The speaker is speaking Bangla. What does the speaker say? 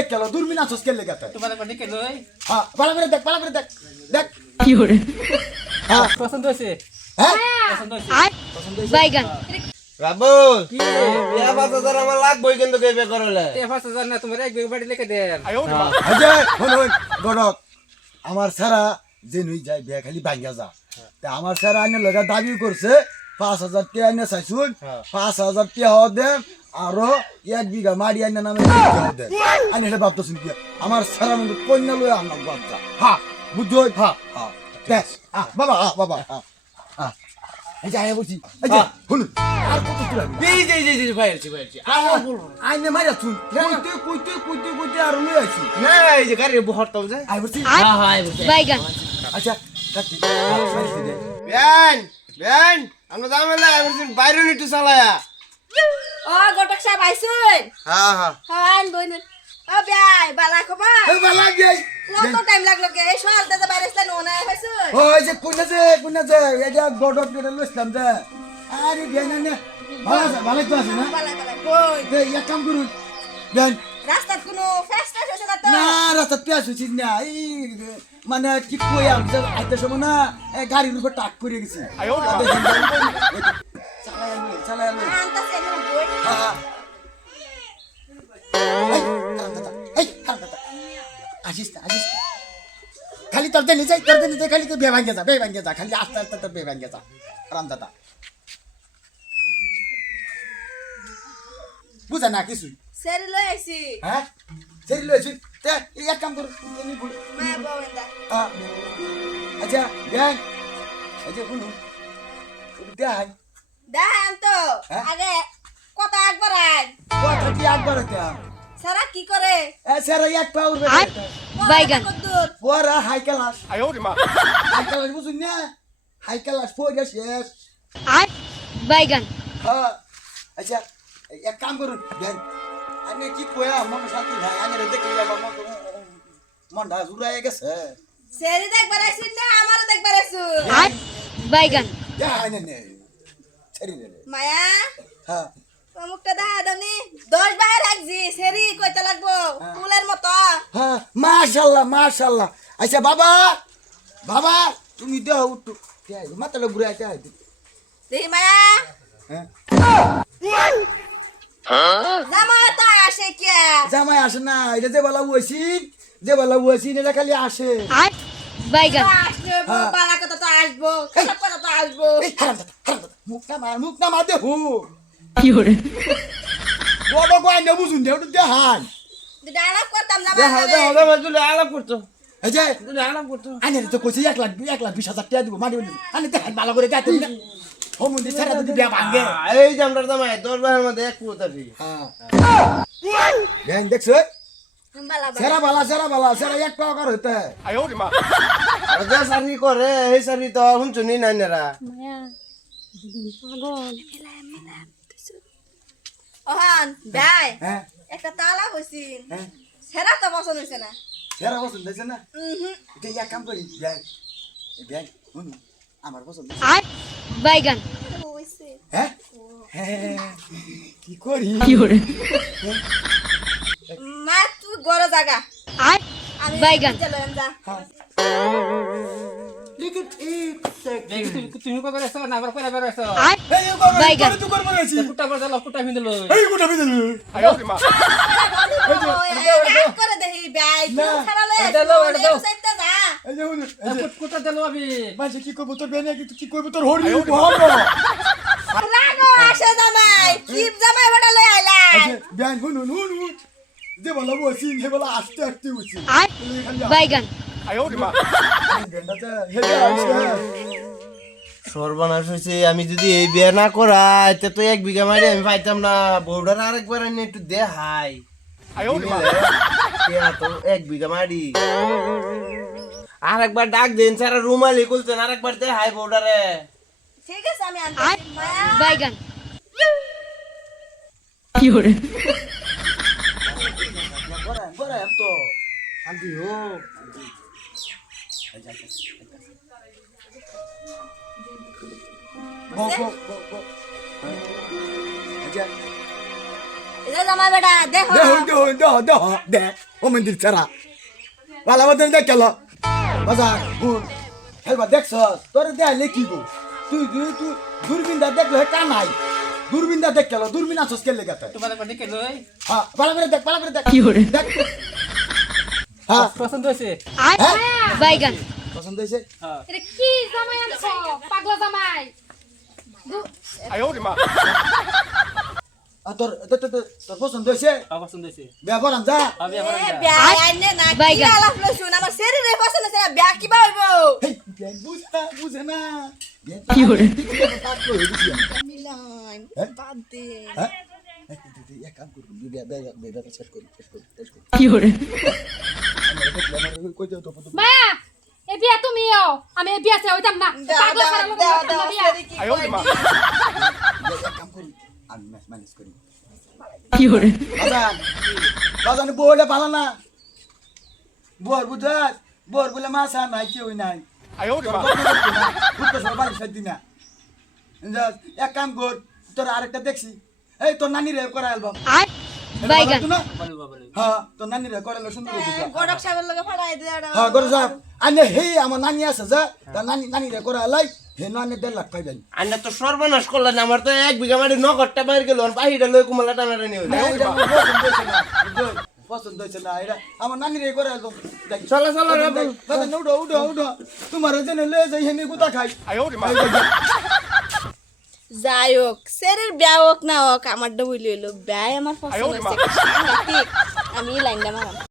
দেখ কেলো দূরবীন আছোস কেলে গাতে তোমার দেখে লই হ্যাঁ ভালো করে দেখ ভালো করে দেখ দেখ। পছন্দ হয়েছে? হ্যাঁ। পছন্দ হয়েছে? বাইগান। রাবুল বিয়া পাঁচ হাজার আমার লাগবই কিন্তু কেবে করলে? এ পাঁচ হাজার না তোমার এক বিঘা বাড়ি লিখে দেন। আজে হন হন গড়ক আমার সারা যে নই যায় বিয়া খালি ভাঙ্গা যা। তা আমার সারা আইনে লগা দাবি করছে পাঁচ হাজার টিয়া আইনে চাইছুন পাঁচ হাজার টিয়া হওয়া দেন আরও এক বিঘা মারি আইনে নামে আইনে এটা ভাবতেছেন কি? আমার সারা মধ্যে কন্যা লয়ে আমার বাচ্চা হা বুঝছ হা হা আ বাবা আ বাবা আ আ এই যে আয়া বলছি এই যে শুনুন। আর কত তুলা এই যে এই যে আইনে কইতে কইতে কইতে কইতে আর লই আইছি। না এই যে গাড়ি বহরতাম যে। আই বলছি বাইগান আচ্ছা কাটি বেন বেন আমরা দামে এবার বাইরে নিটু চালায়া। ও গোটক সাহেব আইসুন হ্যাঁ হ্যাঁ হান বইন। ও বিয়াই বালা খবর এই বালা গে কত টাইম লাগল কে এই সকালতে যে বাইরে আসলে নোনা হইছুন ওই যে কোনে যে কোনে যে এটা গডক কেটে লইছিলাম যে। আরে বিয়া না। ভালো আছে ভালো তো আছে না? বালা বালা কই দে এক কাম করুন। দেন রাস্তাত কোনো ফেস্ট হইছে না তো? না রাস্তা পেঁয়াজ হয়েছি না। এই মানে কি কই আমি আইতে সময় না গাড়ির উপর টাক করে গেছি। চালাই আনবে চালাই আনবে। আসিস না, আসিস না। খালি তোর দেনি যাই তোর দেনি যাই খালি তুই বে ভাঙ্গে যা বে ভাঙ্গে যা খালি আস্তে আস্তে তোর বে ভাঙ্গে যা আরাম দাদা বুঝা না কিছু সেরি লই আইছি হ্যাঁ সেরি লইছি তে এই এক কাম কর বাওয়েন্দা আ আচ্ছা দেখ আচ্ছা কোন দেখ দাম তো হ্যাঁ? আগে একবার কথা কি একবার হতে সারা কি করে? এ স্যার এক পাউর বাইগান। কদ্দুর। High class. হাই ক্লাস বুঝুন না? হাই ক্লাস পড়ে শেষ। বাইগান। হ্যাঁ। আচ্ছা এক কাম করুন দেন। আমি কি কয়া মন ভাই আমি আমার মন মনটা জুড়াই গেছে। সেরি দেখবার আইছিস না আমারও দেখবার আইছুন বাইগান। নে দে মায়া? হ্যাঁ। মুখটা দেখা দাওনি? দশ বাহার হাকজি সেরি কইতে লাগবো ফুলের মতো। হ্যাঁ মাশাল্লাহ মাশাল্লাহ। আচ্ছা বাবা বাবা তুমি দেও একটু মাতালে ঘুরে আইতে আইতে দেখি মায়া। হ্যাঁ। জামা তো আসে কে? জামাই আসে না এটা যে বেলা বসিন যে বেলা বসিন এটা খালি আসে। বাইগান আসবে বালা কথা তো আসব সব কথা তো আসব। মুখ না মার মুখ না মার দে হু কি করে বড় কয় না বুঝুন দে ওটা দেখান ডায়লগ করতাম না দেখা দেখা দেখা তুলে আলাপ করতো এই যে তুলে আলাপ করতো আনে তো কইছি এক লাখ এক লাখ বিশ হাজার টাকা দিব মারি আনে দেখান ভালো করে দেখতে না ও মন্দির ছাড়া যদি বিয়া ভাঙ্গে এই যে আমরা মধ্যে এক কুতারি হ্যাঁ। দেন দেখছ? সেরা বালা সেরা বালা সেরা এক পাও কর হইতে? আর যে সারি করে এই সারি তো শুনছো নাই নেরা ওহান ভাই হ্যাঁ। একটা তালা হইছিন হ্যাঁ। সেরা তো পছন্দ হইছে না? সেরা পছন্দ হয়েছে না? উহুম এটা এক কাম করি ব্যাগ ব্যাগ শুনুন আমার পছন্দ বাইগান হইছে হ্যাঁ? হ্যাঁ কি করি? মা তুই গড় জায়গা আমি বাইগান চলো যা। লিখিত ঠিক তুমি তুমি কবে আসছো না আবার কবে বের আসছো এই বাইগান। তুই করব গেছি কুটা বড় দাও কুটা মিন্দল এই গোটা বিদল রাগ করে দেহি ভাই না, তুই খারাপ লই দাও, দাও। যা এই যে। যে। কুটা দিলো আমি মাঝে কি করব? তোর বেনে কি কি করব? তোর হরি হব। রাগ আসে জামাই কি জামাই বড় লই আইলা। ব্যাং শুনুন হুন হুন যে বলা বসি হে বলা আস্তে আস্তে উঠছি বাইগান। সর্বনাশ হয়েছে আমি যদি এই বিয়ে না করাই তে তো এক বিঘা মারি আমি পাইতাম না। বউডার আরেকবার এনে একটু দেখাই। তো এক বিঘা মারি। আরেকবার ডাক দেন সারা রুমালি খুলছেন আরেকবার দেখাই বউডারে। ঠিক আছে আমি বাইগান বড় বড় এম তো। শান্তি হোক গো গো গো গো আচ্ছা এটা জামাই বেটা দেখো দেহ দেহ দেহ দেহ দে ও মন্দির ছাড়া পালা মতন দেখ কেল বাজা গুণ হেলবা দেখছ তোর দেখাইলে কি গো তুই তুই তুই দূরবীনটা দেখলে কা নাই দূরবীনটা দেখ কেল দূরবীন আসস কেলে গাতে তোমার দেখে হ্যাঁ করে দেখ করে দেখ দেখ হ্যাঁ পছন্দ হয়েছে হ্যাঁ বাইগান পছন্দ হয়েছে হ্যাঁ এটা কি জামাই আনছো পাগলা জামাই দু- আর তোর তোর তোর- তোর তোর পছন্দ হয়েছে হ্যাঁ, পছন্দ হয়েছে বিয়া করাম যা আমি এ, এখন বিয়া আইনে না কি। আলাপ লইছুন আমার শরীরে পছন্দ আছে না বিয়া হইব হেই বিয়া বুঝ না কি করে? মিলান হ্যাঁ? বাদ দে হ্যাঁ এই, তুই- তুই এক কাম কর বিয়া বিয়া বিয়া শেষ করি শেষ করি শেষ করি কি করে মায়া এ বিয়া তুমিও আমি এ বিয়া চাই হইতাম না। পাগলা ছাড়া লোক না বিয়া। এক কাম করি আমি ম্যানেজ করি। কি করে বাজান বাজান বউটা পালা না। বর বুঝাস বর বলে মাছ আর নাই কেউ নাই। এক কাম কর তোর আরেকটা দেখছি। এই তোর নানি রে করা অ্যালবাম। বাইগান হ্যাঁ তোর নানি রে করালে সুন্দর হয়েছে গড়ক সাহেবের লগে ফাড়াই দে আর হ্যাঁ গরু সাহেব। আনে হে আমার নানি আছে যা। তার নানি নানি রে করা লাই। হে নানি দেড় লাখ পাইবেন। আন্না তো সর্বনাশ করলেন আমার তো এক বিঘা মাটি নগরটা বাইরে গেল বাহিরে লই কুমলা টানাটানি হইল। না, পছন্দ হয়েছে না, এটা আমার নানি রে করে দেখ। চলো চলো উঠো উঠো উঠো। তোমার জেনে লয়ে যাই হেনে গুতা খাই। যাই হোক শরীর ব্যয় হোক না হোক আমার ডবুই লইলো বিয়াই আমার পছন্দ আছে আমি লাইনটা মারাম।